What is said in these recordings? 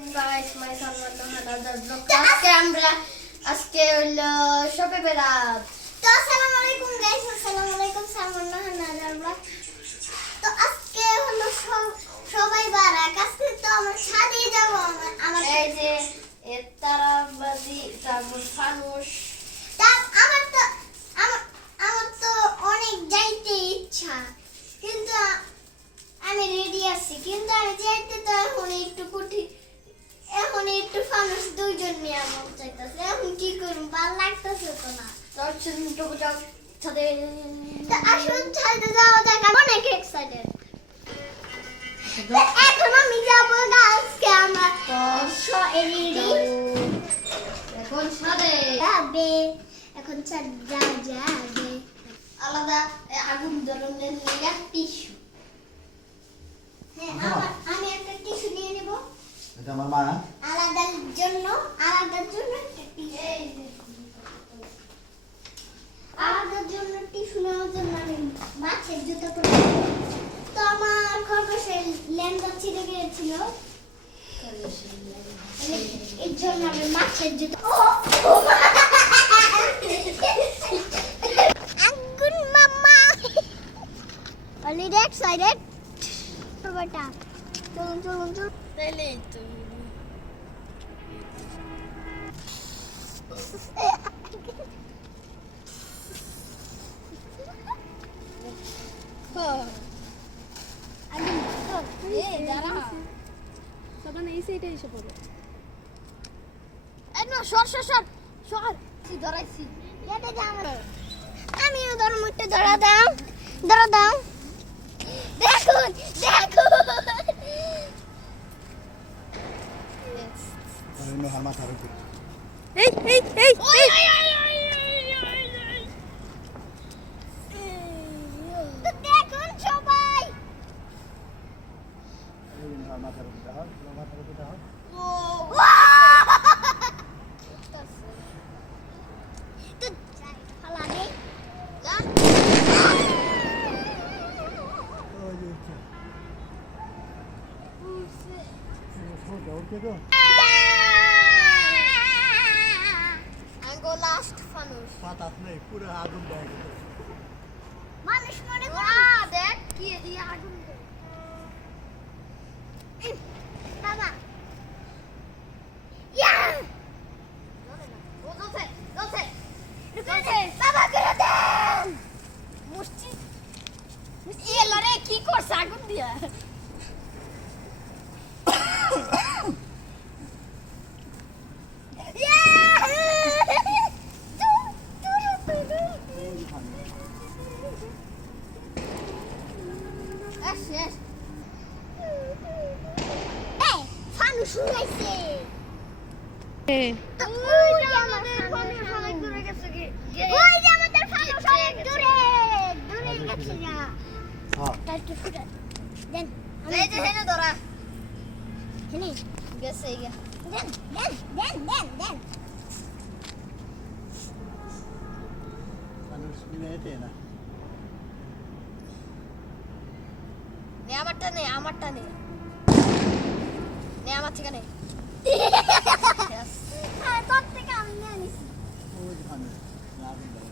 Guys, my son was on another vlog. আজকে হলো শপে বেরাত। তো আসসালামু আলাইকুম গাইস, আসসালামু আলাইকুম সালমান নাহার ব্লগ। তো আজকে হলো সবাই বারাক। আজকে তো আমরা ছাদে যাব। আমার এই যে তারাবাজি তারপর ফানুস। আমার তো অনেক যাইতে ইচ্ছা, কিন্তু আমি রেডি আছি, কিন্তু আমি যাইতে তো এখন একটু ফানুস দুইজন নিয়ে আমার চাইতেছে। এখন কি করব, ভালো লাগতেছে তো না। তোর ছোট যাও ছাদে। তো আসুন ছাদে যাওয়া যাক, আমি অনেক এক্সাইটেড। এখন আমি যাবো আজকে আমরা রেডি এখন ছাদে যাবে, এখন ছাদ যাবে। আলাদা আগুন ধরনের নিয়ে টিস্যু। হ্যাঁ, আমি একটা টিস্যু নিয়ে নেব। এটা আমার মা। আলাদার জন্য একটা টিস্যু। আলাদার জন্য টিস্যু নেওয়ার জন্য আমি মাছের জুতো পরে। তো আমার খরগোশের লেন্সটা ছিঁড়ে গিয়েছিল, এর জন্য আমি মাছের জুতো। আগুন মামা অলরেডি এক্সাইটেড। বাবা চলুন তাইলে তো ধরাইছি। আমিও ধর্মটা ধরা দাও। দেখুন আমার মাথার উপর। তো দেখুন সবাই। আমার মাথার উপর দাও, আমার মাথার উপর দাও। তো ফালা দে। ওই যে উঠছে। উঠছে তো। আঙ্গো লাস্ট ফানুস। পাতাস নেই, পুরো আগুন দেয়। মানুষ মনে দেখ কি এদিকে আগুন দেয়। বাবা বাবা করে দেন। এলারে কি করছ আগুন দিয়া? ফানু শুনাইছে। ওই যে আমাদের ফানুস অনেক দূরে গেছে কি? ওই যে আমাদের ফানু অনেক দূরে গেছে যা। হ্যাঁ। একটু ফুটা দেন। এই যে হেনে ধরা হেনে গেছে ইয়া। দেন। মানুষ মিলাইতে না। নে আমারটা নে আমার থেকে নে। তোর থেকে আমি নিয়ে নিছি। ওই যে মানুষ আগুন দেয়।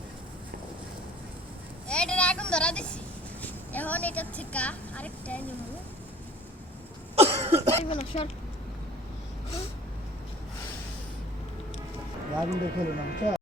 এইটার আগুন ধরা দিছি। এখন এটা থেকে আরেকটা নিমু। আগুন দেখে না।